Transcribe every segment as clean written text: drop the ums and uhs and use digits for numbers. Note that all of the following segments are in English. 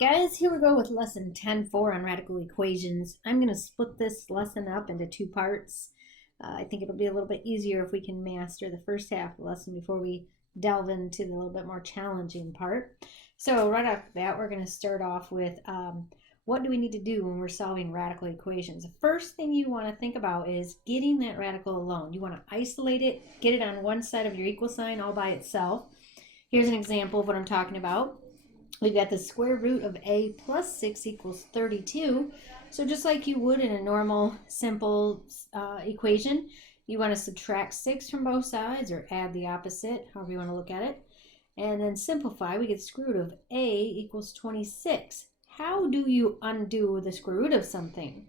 Guys, here we go with lesson 10.4 on radical equations. I'm going to split this lesson up into two parts. I think it'll be a little bit easier if we can master the first half of the lesson before we delve into the little bit more challenging part. So right off the bat, we're going to start off with what do we need to do when we're solving radical equations? The first thing you want to think about is getting that radical alone. You want to isolate it, get it on one side of your equal sign all by itself. Here's an example of what I'm talking about. We've got the square root of a plus 6 equals 32. So just like you would in a normal simple equation, you want to subtract 6 from both sides or add the opposite, however you want to look at it. And then simplify, we get the square root of a equals 26. How do you undo the square root of something?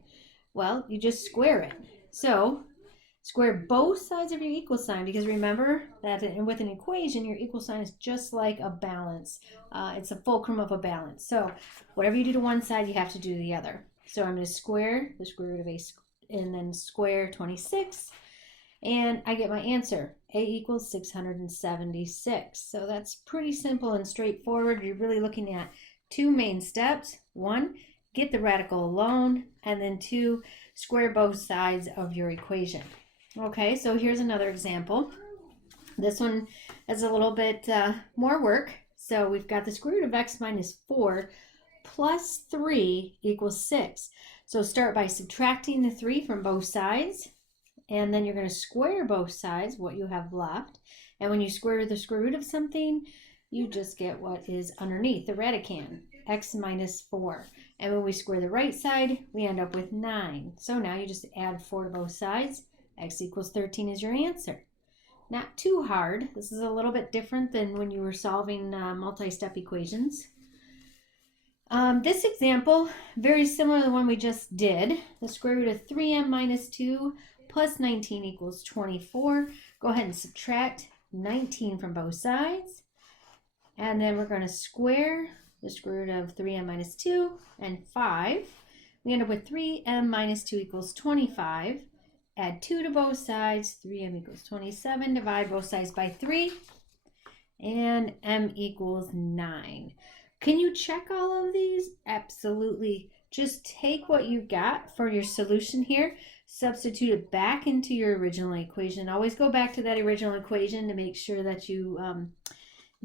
Well, you just square it. So square both sides of your equal sign, because remember that with an equation, your equal sign is just like a balance. It's a fulcrum of a balance. So whatever you do to one side, you have to do to the other. So I'm going to square the square root of a and then square 26. And I get my answer. A equals 676. So that's pretty simple and straightforward. You're really looking at two main steps. One, get the radical alone. And then two, square both sides of your equation. Okay, so here's another example. This one is a little bit more work. So we've got the square root of x minus 4 plus 3 equals 6. So start by subtracting the 3 from both sides. And then you're going to square both sides, what you have left. And when you square the square root of something, you just get what is underneath, the radicand, x minus 4. And when we square the right side, we end up with 9. So now you just add 4 to both sides. X equals 13 is your answer. Not too hard. This is a little bit different than when you were solving multi-step equations. This example, very similar to the one we just did. The square root of 3m minus 2 plus 19 equals 24. Go ahead and subtract 19 from both sides. And then we're going to square the square root of 3m minus 2 and 5. We end up with 3m minus 2 equals 25. Add 2 to both sides, 3m equals 27, divide both sides by 3, and m equals 9. Can you check all of these? Absolutely. Just take what you got for your solution here, substitute it back into your original equation. Always go back to that original equation to make sure that you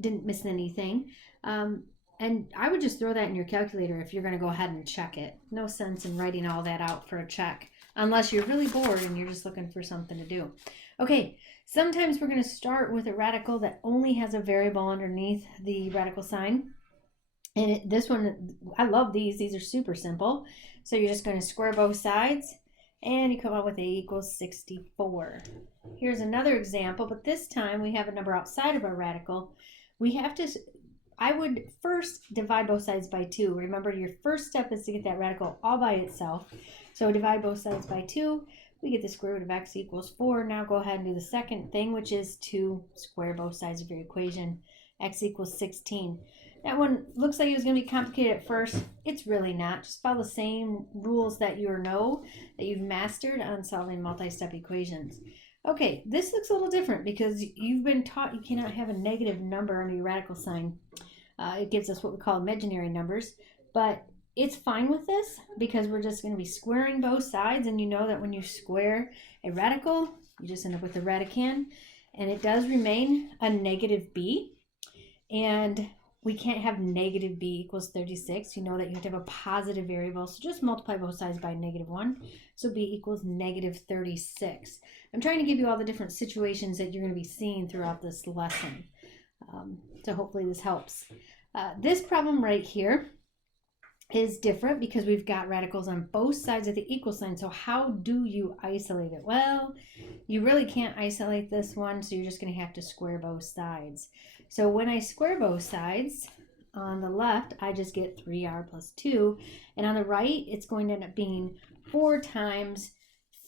didn't miss anything. And I would just throw that in your calculator if you're going to go ahead and check it. No sense in writing all that out for a check, unless you're really bored and you're just looking for something to do. Okay, sometimes we're going to start with a radical that only has a variable underneath the radical sign. And this one, I love these. These are super simple. So you're just going to square both sides, and you come up with a equals 64. Here's another example, but this time we have a number outside of our radical. I would first divide both sides by 2. Remember, your first step is to get that radical all by itself. So divide both sides by 2. We get the square root of x equals 4. Now go ahead and do the second thing, which is to square both sides of your equation. X equals 16. That one looks like it was going to be complicated at first. It's really not. Just follow the same rules that you know that you've mastered on solving multi-step equations. Okay, this looks a little different because you've been taught you cannot have a negative number under your radical sign. It gives us what we call imaginary numbers, but it's fine with this because we're just going to be squaring both sides, and you know that when you square a radical, you just end up with a radicand, and it does remain a negative b, and we can't have negative b equals 36. You know that you have to have a positive variable, so just multiply both sides by -1, so b equals -36. I'm trying to give you all the different situations that you're going to be seeing throughout this lesson, so hopefully this helps. This problem right here is different because we've got radicals on both sides of the equal sign. So how do you isolate it? Well, you really can't isolate this one, so you're just going to have to square both sides. So when I square both sides, on the left, I just get 3r plus 2. And on the right, it's going to end up being 4 times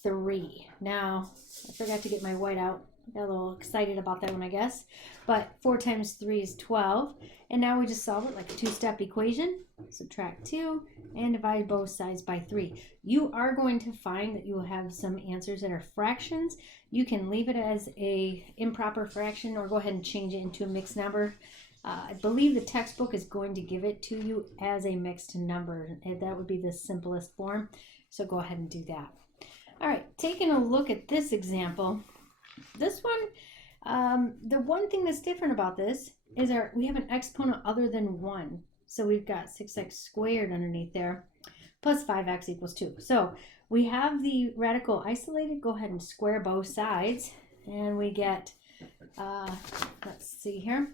3. Now, I forgot to get my white out. Got a little excited about that one, I guess. But 4 times 3 is 12. And now we just solve it like a two-step equation. Subtract 2 and divide both sides by 3. You are going to find that you will have some answers that are fractions. You can leave it as a improper fraction or go ahead and change it into a mixed number. I believe the textbook is going to give it to you as a mixed number. That would be the simplest form. So go ahead and do that. All right, taking a look at this example. This one, the one thing that's different about this is we have an exponent other than 1. So we've got 6x squared underneath there plus 5x equals 2. So we have the radical isolated. Go ahead and square both sides. And we get, let's see here,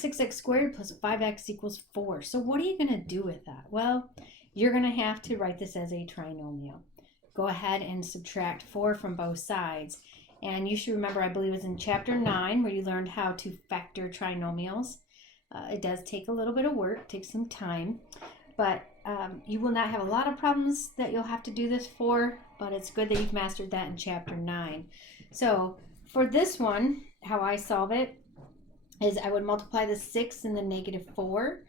6x squared plus 5x equals 4. So what are you going to do with that? Well, you're going to have to write this as a trinomial. Go ahead and subtract 4 from both sides. And you should remember, I believe it was in chapter 9 where you learned how to factor trinomials. It does take a little bit of work, takes some time, but you will not have a lot of problems that you'll have to do this for, but it's good that you've mastered that in chapter 9. So for this one, how I solve it is I would multiply the 6 and the negative 4,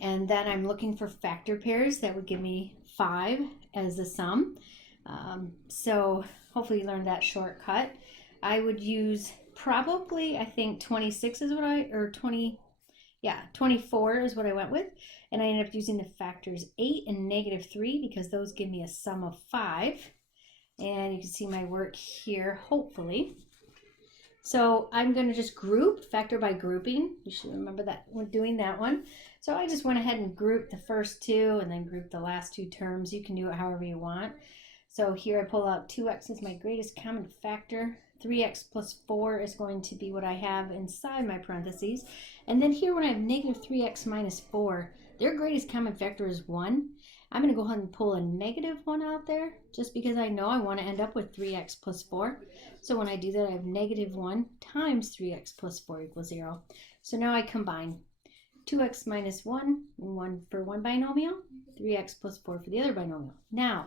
and then I'm looking for factor pairs that would give me 5 as the sum. So hopefully you learned that shortcut. I would use probably, I think 26 is what 24 is what I went with. And I ended up using the factors 8 and negative 3 because those give me a sum of 5. And you can see my work here, hopefully. So I'm going to just group, factor by grouping. You should remember that when doing that one. So I just went ahead and grouped the first two and then grouped the last two terms. You can do it however you want. So here I pull out 2x as my greatest common factor. 3x plus 4 is going to be what I have inside my parentheses. And then here when I have negative 3x minus 4, their greatest common factor is 1. I'm going to go ahead and pull a negative 1 out there just because I know I want to end up with 3x plus 4. So when I do that, I have negative 1 times 3x plus 4 equals 0. So now I combine 2x minus 1, 1 for one binomial, 3x plus 4 for the other binomial. Now,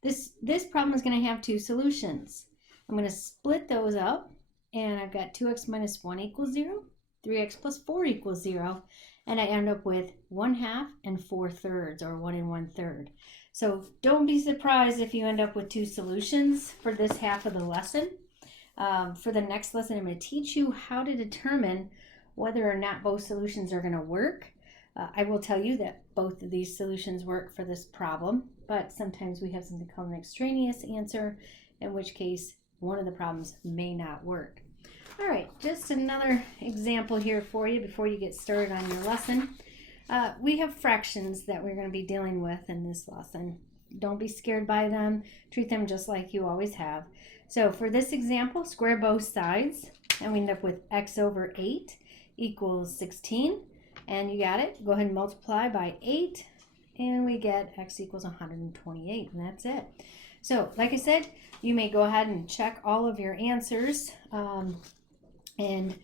this problem is going to have two solutions. I'm going to split those up, and I've got 2x minus 1 equals 0, 3x plus 4 equals 0, and I end up with 1/2 and 4/3, or 1 1/3. So don't be surprised if you end up with two solutions for this half of the lesson. For the next lesson, I'm going to teach you how to determine whether or not both solutions are going to work. I will tell you that both of these solutions work for this problem, but sometimes we have something called an extraneous answer, in which case one of the problems may not work. All right, just another example here for you before you get started on your lesson. We have fractions that we're going to be dealing with in this lesson. Don't be scared by them. Treat them just like you always have. So for this example, square both sides, and we end up with x over 8 equals 16. And you got it. Go ahead and multiply by 8, and we get x equals 128, and that's it. So like I said, you may go ahead and check all of your answers, and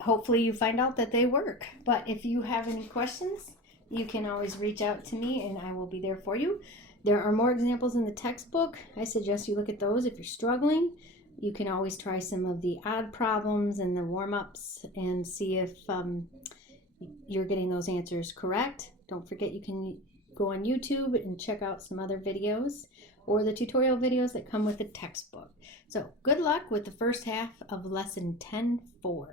hopefully you find out that they work. But if you have any questions, you can always reach out to me, and I will be there for you. There are more examples in the textbook. I suggest you look at those if you're struggling. You can always try some of the odd problems and the warm-ups and see if you're getting those answers correct. Don't forget you can go on YouTube and check out some other videos or the tutorial videos that come with the textbook. So good luck with the first half of lesson 10-4.